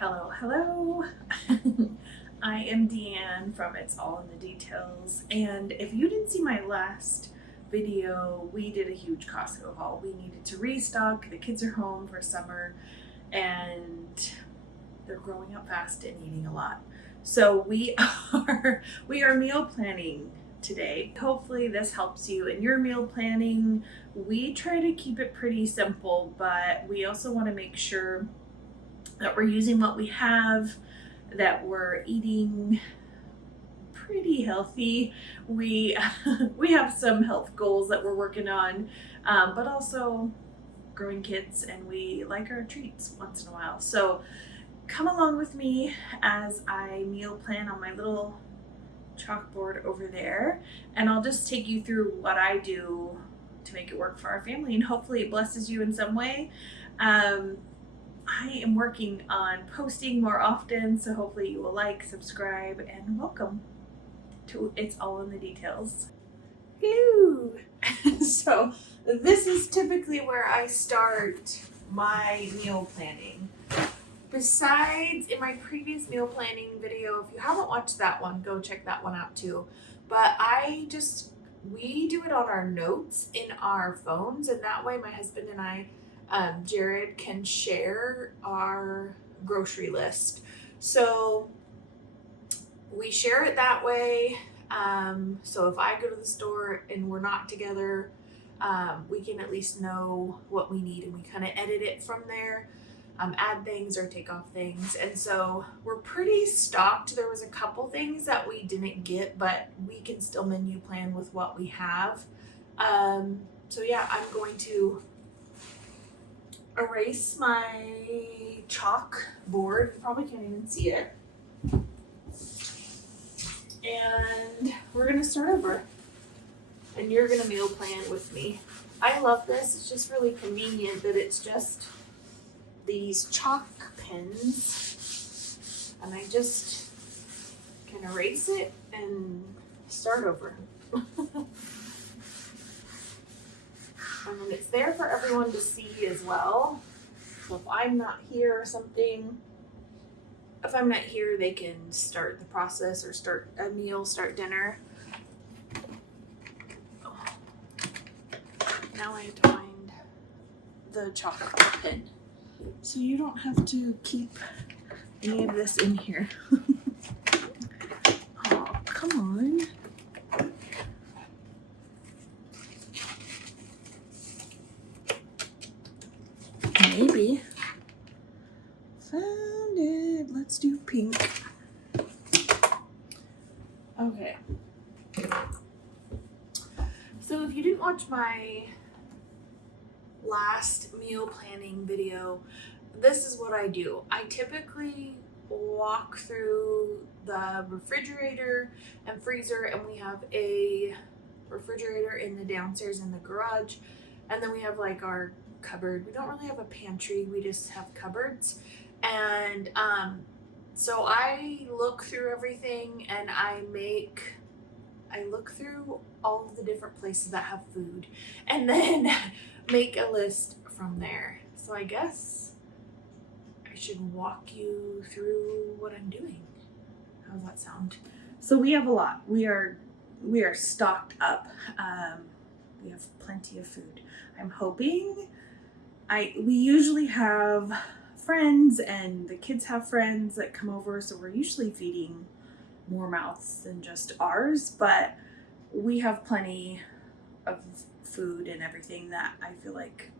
Hello, hello. I am Deanne from It's All in the Details. And if you didn't see my last video, we did a huge Costco haul. We needed to restock. The kids are home for summer and they're growing up fast and eating a lot. So we are meal planning today. Hopefully this helps you in your meal planning. We try to keep it pretty simple, but we also want to make sure that we're using what we have, that we're eating pretty healthy. We we have some health goals that we're working on, but also growing kids, and we like our treats once in a while. So come along with me as I meal plan on my little chalkboard over there, and I'll just take you through what I do to make it work for our family, and hopefully it blesses you in some way. I am working on posting more often, so hopefully you will like, subscribe, and welcome to It's All in the Details. Hello! So this is typically where I start my meal planning. Besides, in my previous meal planning video, if you haven't watched that one, go check that one out too. But we do it on our notes in our phones, and that way my husband and I, Jared, can share our grocery list. So we share it that way. So if I go to the store and we're not together, we can at least know what we need, and we kind of edit it from there, add things or take off things. And so we're pretty stocked. There was a couple things that we didn't get, but we can still menu plan with what we have. So yeah, I'm going to erase my chalk board. You probably can't even see it. And we're gonna start over. And you're gonna meal plan with me. I love this. It's just really convenient that it's just these chalk pens. And I just can erase it and start over. And then it's there for everyone to see as well. So if I'm not here or something, if I'm not here, they can start the process or start a meal, start dinner. Oh. Now I have to find the chocolate pen. So you don't have to keep any of this in here. Oh, come on. Maybe. Found it. Let's do pink. Okay. So if you didn't watch my last meal planning video, this is what I do. I typically walk through the refrigerator and freezer, and we have a refrigerator in the downstairs in the garage, and then we have like our cupboard. We don't really have a pantry, we just have cupboards. And so I look through everything, and I look through all of the different places that have food, and then make a list from there. So I guess I should walk you through what I'm doing. How does that sound? So we have a lot. We are stocked up. We have plenty of food. I'm hoping we usually have friends, and the kids have friends that come over, so we're usually feeding more mouths than just ours, but we have plenty of food and everything that I feel like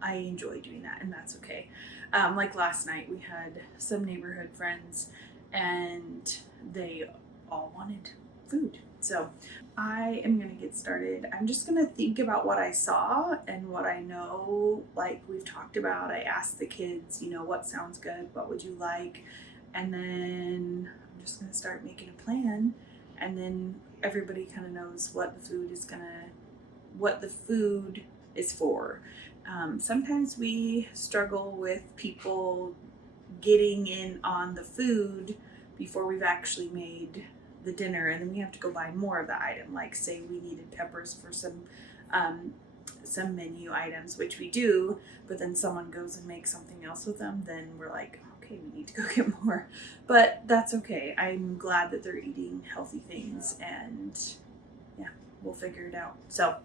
I enjoy doing that, and that's okay. Like last night, we had some neighborhood friends, and they all wanted food. So I am gonna get started. I'm just gonna think about what I saw and what I know, like we've talked about. I asked the kids, what sounds good, what would you like? And then I'm just gonna start making a plan, and then everybody kind of knows what the food is for. Sometimes we struggle with people getting in on the food before we've actually made the dinner, and then we have to go buy more of the item. Like say we needed peppers for some some menu items, which we do, but then someone goes and makes something else with them, then we're like, okay, we need to go get more. But that's okay. I'm glad that they're eating healthy things, and yeah, we'll figure it out. So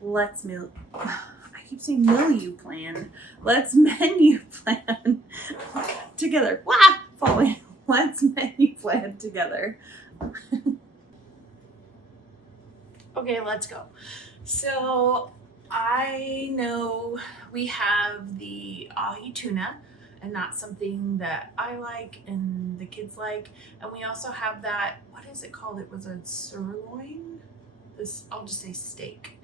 let's I keep saying milieu plan. Let's menu plan together. Wah! Falling. Let's menu plan together. Okay, let's go. So I know we have the ahi tuna, and that's something that I like and the kids like. And we also have that, what is it called? It was a sirloin. I'll just say steak.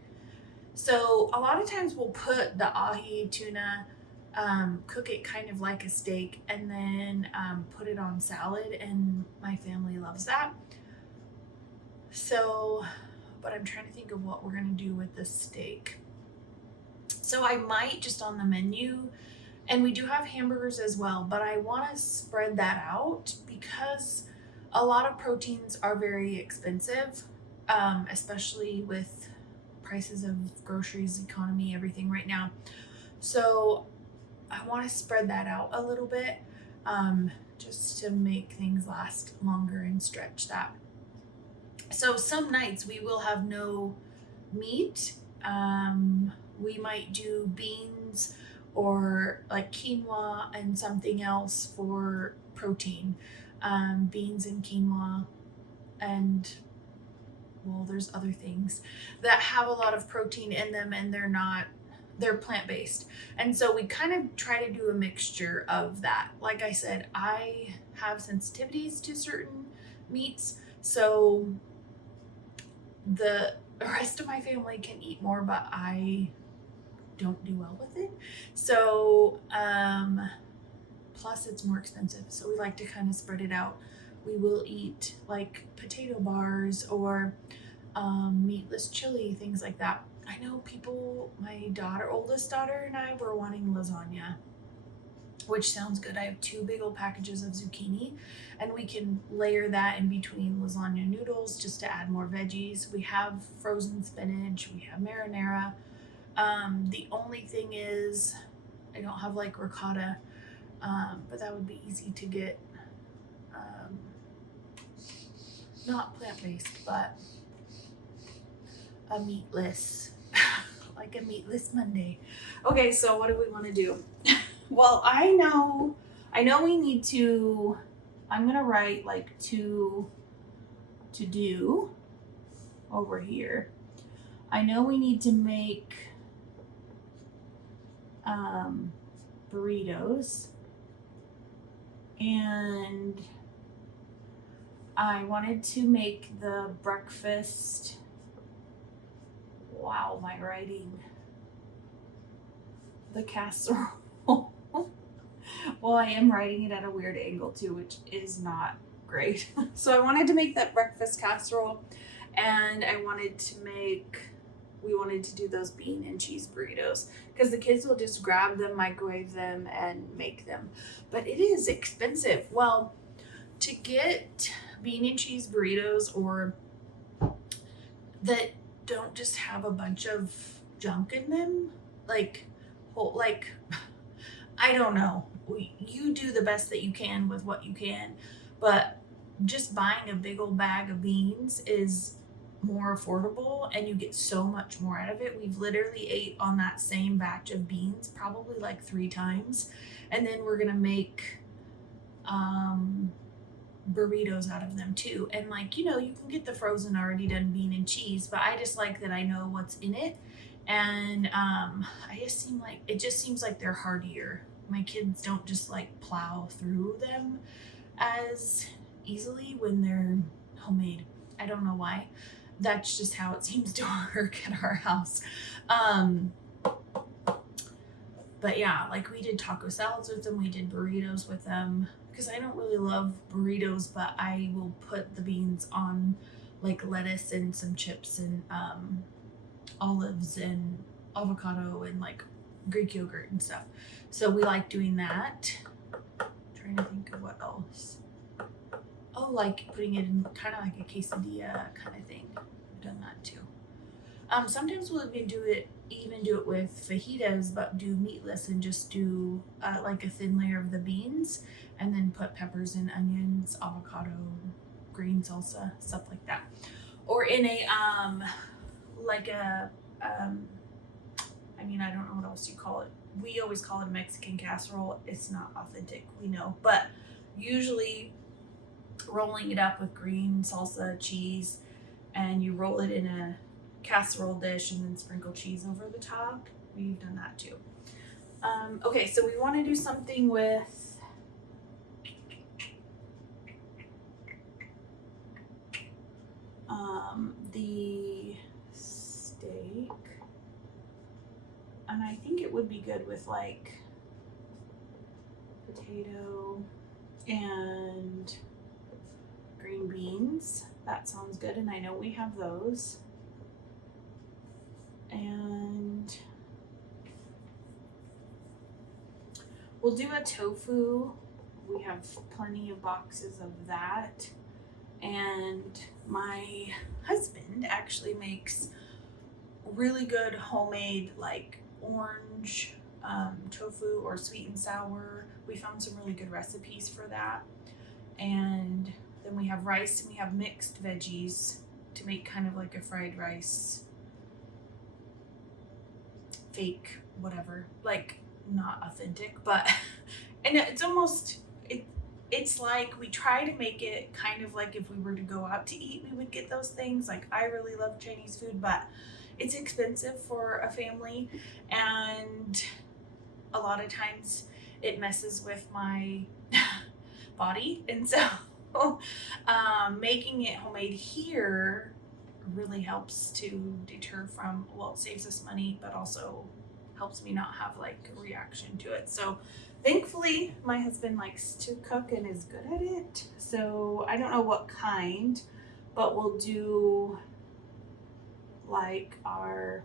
So a lot of times we'll put the ahi tuna, cook it kind of like a steak, and then put it on salad, and my family loves that. So, but I'm trying to think of what we're gonna do with the steak. So I might just on the menu, and we do have hamburgers as well, but I want to spread that out because a lot of proteins are very expensive, especially with prices of groceries, economy, everything right now. So I want to spread that out a little bit, just to make things last longer and stretch that. So some nights we will have no meat. We might do beans or like quinoa and something else for protein. Beans and quinoa, and well, there's other things that have a lot of protein in them, and they're plant-based. And so we kind of try to do a mixture of that. Like I said, I have sensitivities to certain meats, so the rest of my family can eat more, but I don't do well with it. So, plus it's more expensive. So we like to kind of spread it out. We will eat like potato bars or meatless chili, things like that. I know people, my oldest daughter and I were wanting lasagna, which sounds good. I have 2 big old packages of zucchini, and we can layer that in between lasagna noodles just to add more veggies. We have frozen spinach, we have marinara. The only thing is I don't have like ricotta, but that would be easy to get. Not plant-based, but a meatless, like a meatless Monday. Okay, so what do we want to do? Well, I know we need to, I'm gonna write like to do over here. I know we need to make burritos, and I wanted to make the breakfast. Wow, my writing. The casserole. Well, I am writing it at a weird angle too, which is not great. So I wanted to make that breakfast casserole, and we wanted to do those bean and cheese burritos because the kids will just grab them, microwave them, and make them. But it is expensive. Well, to get bean and cheese burritos or that don't just have a bunch of junk in them, like I don't know. You do the best that you can with what you can, but just buying a big old bag of beans is more affordable, and you get so much more out of it. We've literally ate on that same batch of beans probably like 3 times, and then we're gonna make burritos out of them too. And like, you can get the frozen already done bean and cheese, but I just like that I know what's in it. And it just seems like they're heartier. My kids don't just like plow through them as easily when they're homemade. I don't know why. That's just how it seems to work at our house. But yeah, like we did taco salads with them. We did burritos with them because I don't really love burritos, but I will put the beans on like lettuce and some chips and olives and avocado and like Greek yogurt and stuff. So we like doing that. Trying to think of what else. Oh, like putting it in kind of like a quesadilla kind of thing. I've done that too. Sometimes we'll even do it even do it with fajitas, but do meatless and just do like a thin layer of the beans and then put peppers and onions, avocado, green salsa, stuff like that. Or in a like a I mean, I don't know what else you call it. We always call it a Mexican casserole. It's not authentic, we know, but usually rolling it up with green salsa, cheese, and you roll it in a casserole dish and then sprinkle cheese over the top. We've done that too. Okay, so we want to do something with the steak, and I think it would be good with like potato and green beans. That sounds good, and I know we have those. And we'll do a tofu. We have plenty of boxes of that. And my husband actually makes really good homemade like orange tofu or sweet and sour. We found some really good recipes for that. And then we have rice, and we have mixed veggies to make kind of like a fried rice, fake, whatever, like not authentic, but and it's almost it's like we try to make it kind of like if we were to go out to eat, we would get those things. Like I really love Chinese food, but it's expensive for a family, and a lot of times it messes with my body, and so making it homemade here really helps to deter from, well, it saves us money, but also helps me not have like a reaction to it. So thankfully my husband likes to cook and is good at it. So I don't know what kind, but we'll do like a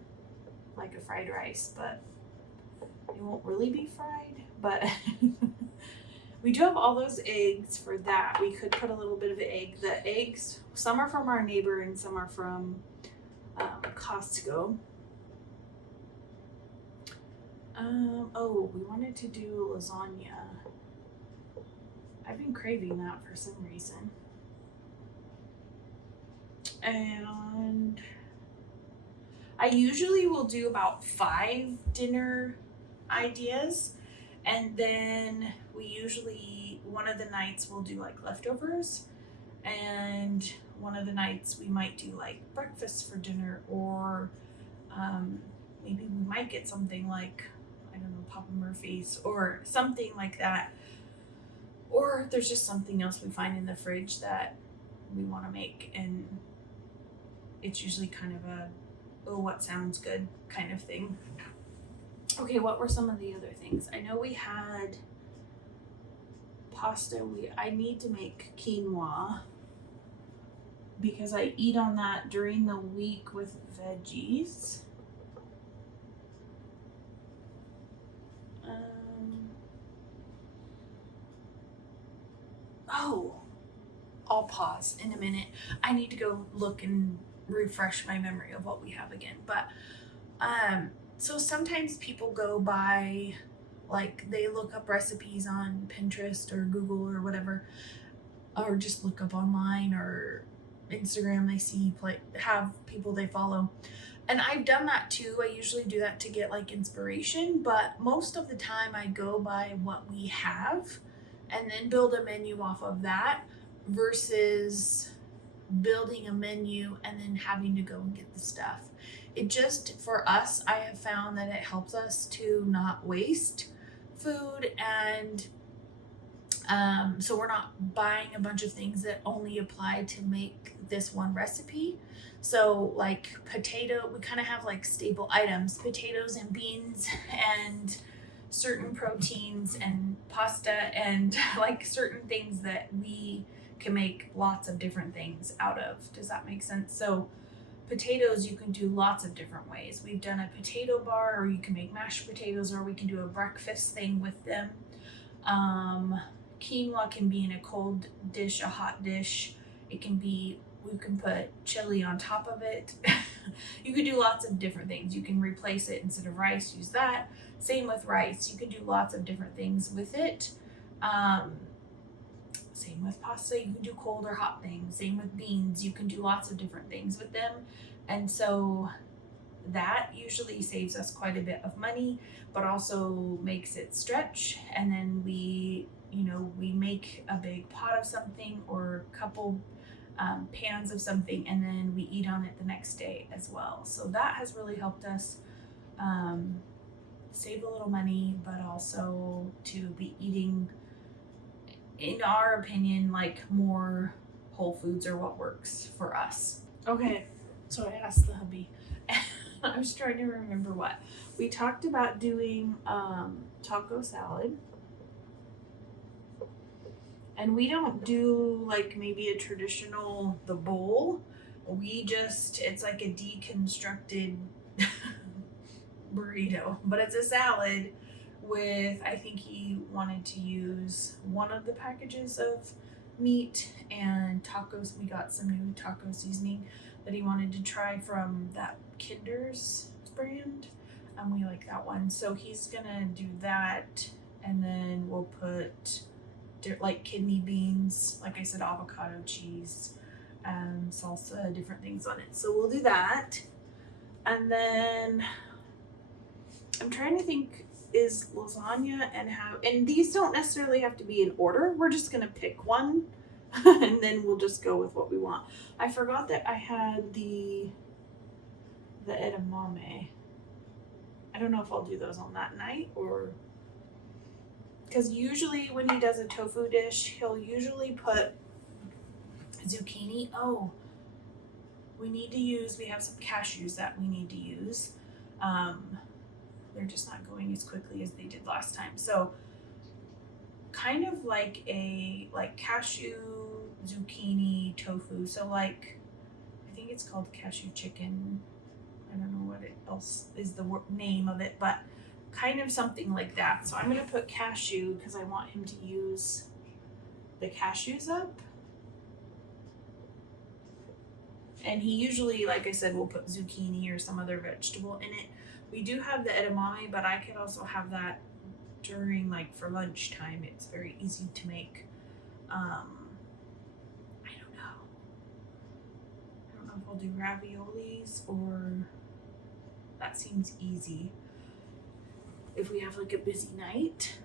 fried rice, but it won't really be fried, but we do have all those eggs for that. We could put a little bit of egg. The eggs, some are from our neighbor and some are from Costco. Oh, we wanted to do lasagna. I've been craving that for some reason. And I usually will do about 5 dinner ideas, and then we usually, one of the nights we'll do like leftovers, and one of the nights we might do like breakfast for dinner, or maybe we might get something like, I don't know, Papa Murphy's or something like that, or there's just something else we find in the fridge that we want to make, and it's usually kind of a, oh, what sounds good kind of thing. Okay, what were some of the other things? I know we had pasta. I need to make quinoa because I eat on that during the week with veggies. Oh, I'll pause in a minute. I need to go look and refresh my memory of what we have again. But so sometimes people go by, like they look up recipes on Pinterest or Google or whatever, or just look up online or Instagram. They see have people they follow, and I've done that too. I usually do that to get like inspiration, but most of the time I go by what we have and then build a menu off of that versus building a menu and then having to go and get the stuff. It just, for us, I have found that it helps us to not waste food, and so we're not buying a bunch of things that only apply to make this one recipe. So like potato, we kind of have like staple items, potatoes and beans and certain proteins and pasta and like certain things that we can make lots of different things out of. Does that make sense? So potatoes you can do lots of different ways. We've done a potato bar, or you can make mashed potatoes, or we can do a breakfast thing with them. Quinoa can be in a cold dish, a hot dish. It can be, we can put chili on top of it. You could do lots of different things. You can replace it instead of rice, use that. Same with rice. You can do lots of different things with it. Same with pasta. You can do cold or hot things. Same with beans. You can do lots of different things with them. And so that usually saves us quite a bit of money, but also makes it stretch. And then we make a big pot of something or a couple pans of something, and then we eat on it the next day as well. So that has really helped us save a little money, but also to be eating, in our opinion, like more whole foods are what works for us. Okay, so I asked the hubby. I was trying to remember what. We talked about doing taco salad. And we don't do like maybe a traditional, the bowl. It's like a deconstructed burrito, but it's a salad with, I think he wanted to use one of the packages of meat and tacos. We got some new taco seasoning that he wanted to try from that Kinder's brand. We like that one. So he's gonna do that, and then we'll put like kidney beans, like I said, avocado, cheese, salsa, different things on it. So we'll do that. And then I'm trying to think, is lasagna and these don't necessarily have to be in order. We're just gonna pick one and then we'll just go with what we want. I forgot that I had the edamame. I don't know if I'll do those on that night, or because usually when he does a tofu dish, he'll usually put zucchini. Oh, we have some cashews that we need to use. They're just not going as quickly as they did last time. So kind of like cashew, zucchini, tofu. So like, I think it's called cashew chicken. I don't know what else is the name of it, but kind of something like that. So I'm going to put cashew because I want him to use the cashews up. And he usually, like I said, will put zucchini or some other vegetable in it. We do have the edamame, but I could also have that during, like, for lunchtime. It's very easy to make. I don't know if I'll do raviolis, or that seems easy if we have like a busy night.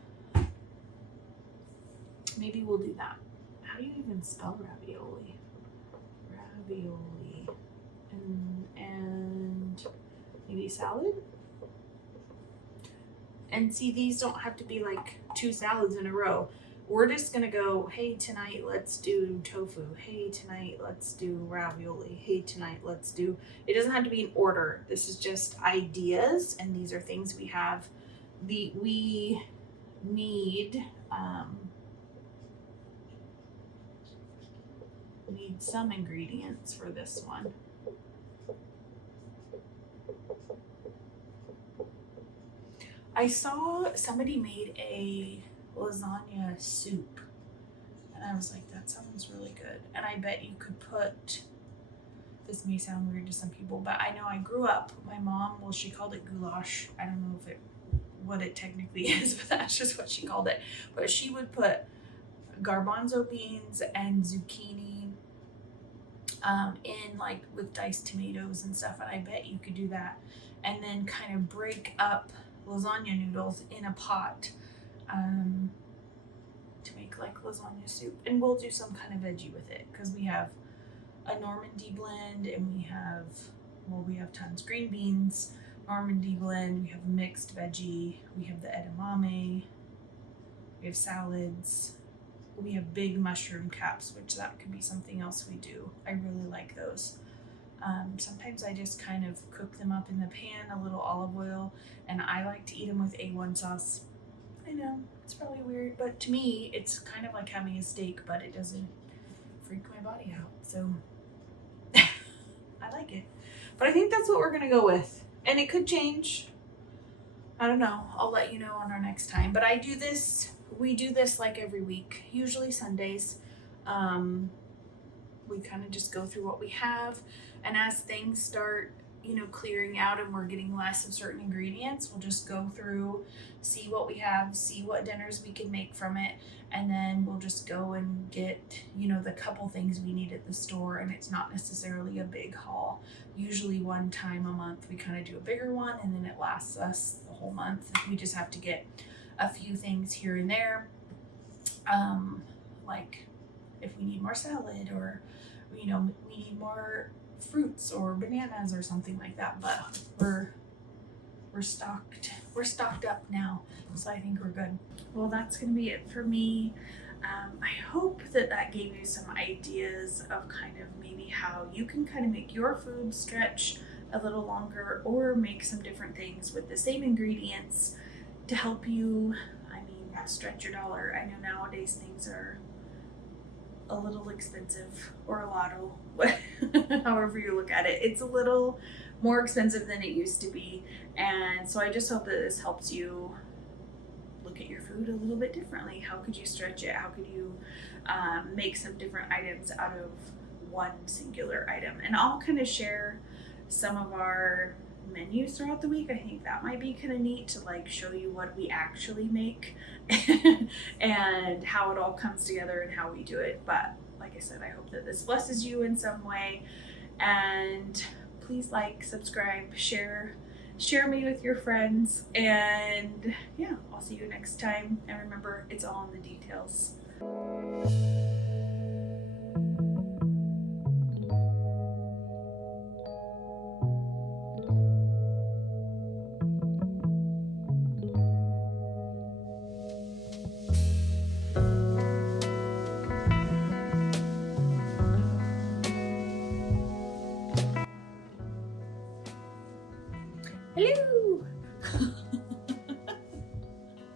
Maybe we'll do that. How do you even spell ravioli? Ravioli. And maybe salad? And see, these don't have to be like 2 salads in a row. We're just gonna go, hey, tonight let's do tofu. Hey, tonight let's do ravioli. Hey, tonight let's do... It doesn't have to be in order. This is just ideas, and these are things we have. We need some ingredients for this one. I saw somebody made a lasagna soup, and I was like, that sounds really good. And I bet you could put, this may sound weird to some people, but I know I grew up, my mom, well, she called it goulash. I don't know what it technically is, but that's just what she called it. But she would put garbanzo beans and zucchini in, like, with diced tomatoes and stuff, and I bet you could do that. And then kind of break up lasagna noodles in a pot to make like lasagna soup. And we'll do some kind of veggie with it, because we have a Normandy blend, and we have tons green beans, Normandy blend, we have mixed veggie, we have the edamame, we have salads, we have big mushroom caps, which that could be something else we do. I really like those. Sometimes I just kind of cook them up in the pan, a little olive oil, and I like to eat them with A1 sauce. I know, it's probably weird, but to me, it's kind of like having a steak, but it doesn't freak my body out, so I like it. But I think that's what we're gonna go with, and it could change. I don't know, I'll let you know on our next time, but we do this like every week, usually Sundays. We kind of just go through what we have, and as things start clearing out and we're getting less of certain ingredients, we'll just go through, see what we have, see what dinners we can make from it, and then we'll just go and get, the couple things we need at the store, and it's not necessarily a big haul. Usually one time a month we kind of do a bigger one, and then it lasts us the whole month. We just have to get a few things here and there, like if we need more salad, or we need more fruits or bananas or something like that, but we're stocked up now, so I think we're good. Well, that's gonna be it for me. I hope that gave you some ideas of kind of maybe how you can kind of make your food stretch a little longer, or make some different things with the same ingredients to help you, stretch your dollar. I know nowadays things are a little expensive, or a lotto, however you look at it. It's a little more expensive than it used to be, and so I just hope that this helps you look at your food a little bit differently. How could you stretch it? How could you make some different items out of one singular item? And I'll kind of share some of our menus throughout the week. I think that might be kind of neat to show you what we actually make and how it all comes together and how we do it. But like I said, I hope that this blesses you in some way, and please subscribe, share me with your friends, and yeah, I'll see you next time. And remember, it's all in the details.